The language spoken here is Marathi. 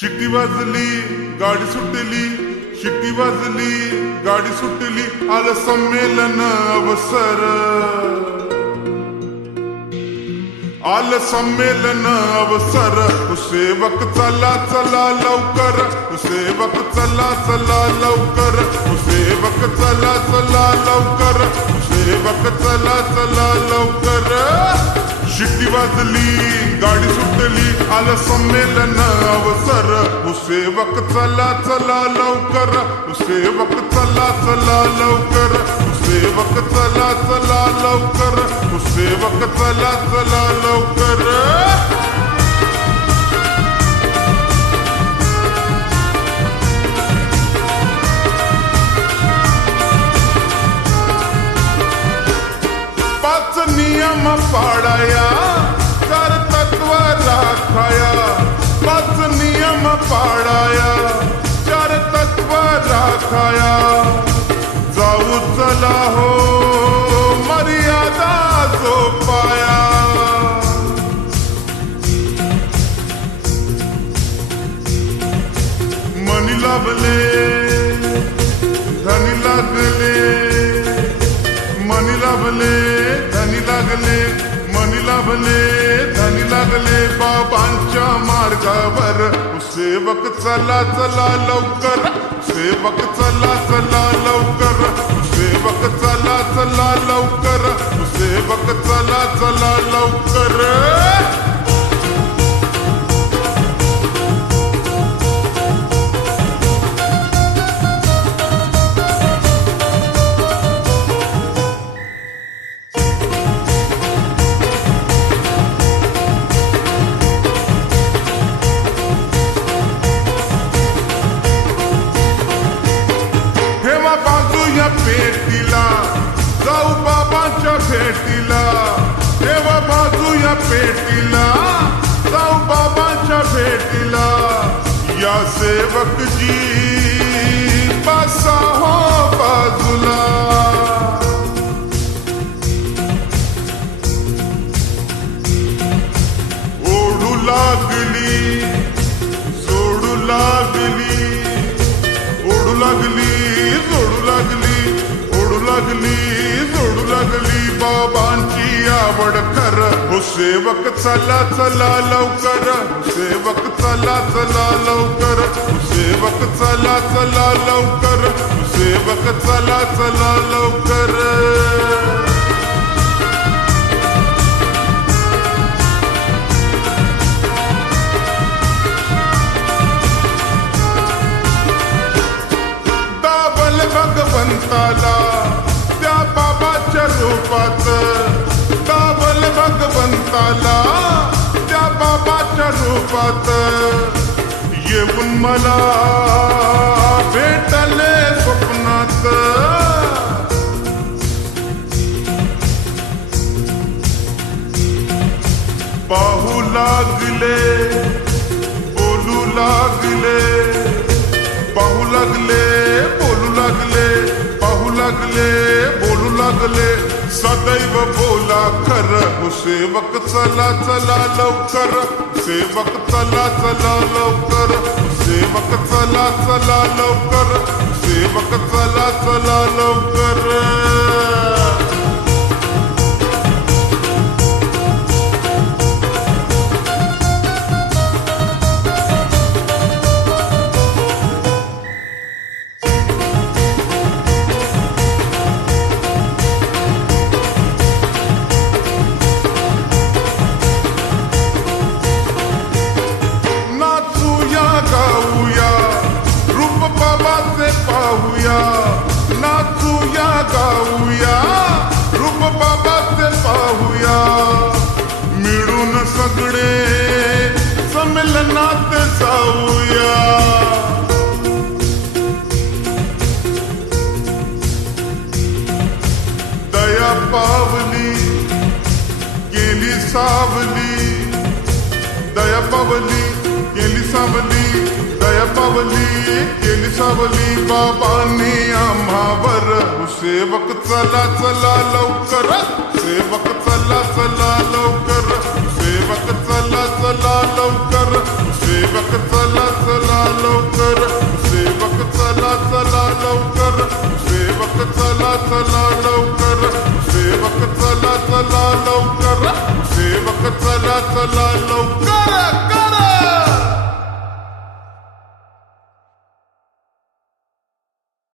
शिट्टी वाजली गाडी सुटली. शिट्टी वाजली गाडी सुटली. आलं संमेलन अवसर. आलं संमेलन अवसर. सेवक चला चला लवकर. सेवक चला चला लवकर. सेवक चला चला लवकर. सेवक चला चला लवकर. शिट्टी वाजली गाडी सुटली आलं संमेलन अवसर. सेवक चला चला लवकर. सेवक चला चला लवकर. सेवक चला चला लवकर. सेवक चला चला लवकर. पाच नियम पाळाया चार तत्व राखाया पाच नियम पाडाया चार तत्व राखाया. जाऊ चला हो मर्यादा जोपाया मनी लाभले धनी लागले मनी लाभले. लागले मनी लाभले धनी लागले बाबांच्या मार्गावर. सेवक चला चला लवकर. सेवक चला चला लवकर. सेवक चला चला लवकर. सेवक चला चला लवकर. तेव्हा ठेवा बाजू या पेटीला जाऊ बाबांच्या भेटीला. या सेवक जी बसा हो बाजूला. ओढू लागली सोडू लागली ओढू लागली. आवड कर. हो सेवक चला चला लवकर. हो सेवक चला चला लवकर. हो सेवक चला चला लवकर. हो सेवक चला चला लवकर. दाबल भगवंताला त्या बाबाच्या रूपात बाबाच्या रूपात येऊन मला भेटले स्वप्नात. पाहू लागले बोलू लागले पाहू लागले बोलू लागले पाहू लागले बोलू लागले. सदैव बोला खर. हो सेवक चला चला लवकर. सेवक चला चला लवकर. सेवक चला चला लवकर. सेवक चला चला लवकर. नाचूया गाऊया रूप बाबाचे पाहूया मिळून सगळे संमेलनात जाऊया दया पावली केली सावली दया पावली केली सावली दया पावली केली सावली बाबांनी आम्हावर सेवक चला चला लवकर. सेवक चला चला लवकर. सेवक चला चला लवकर. सेवक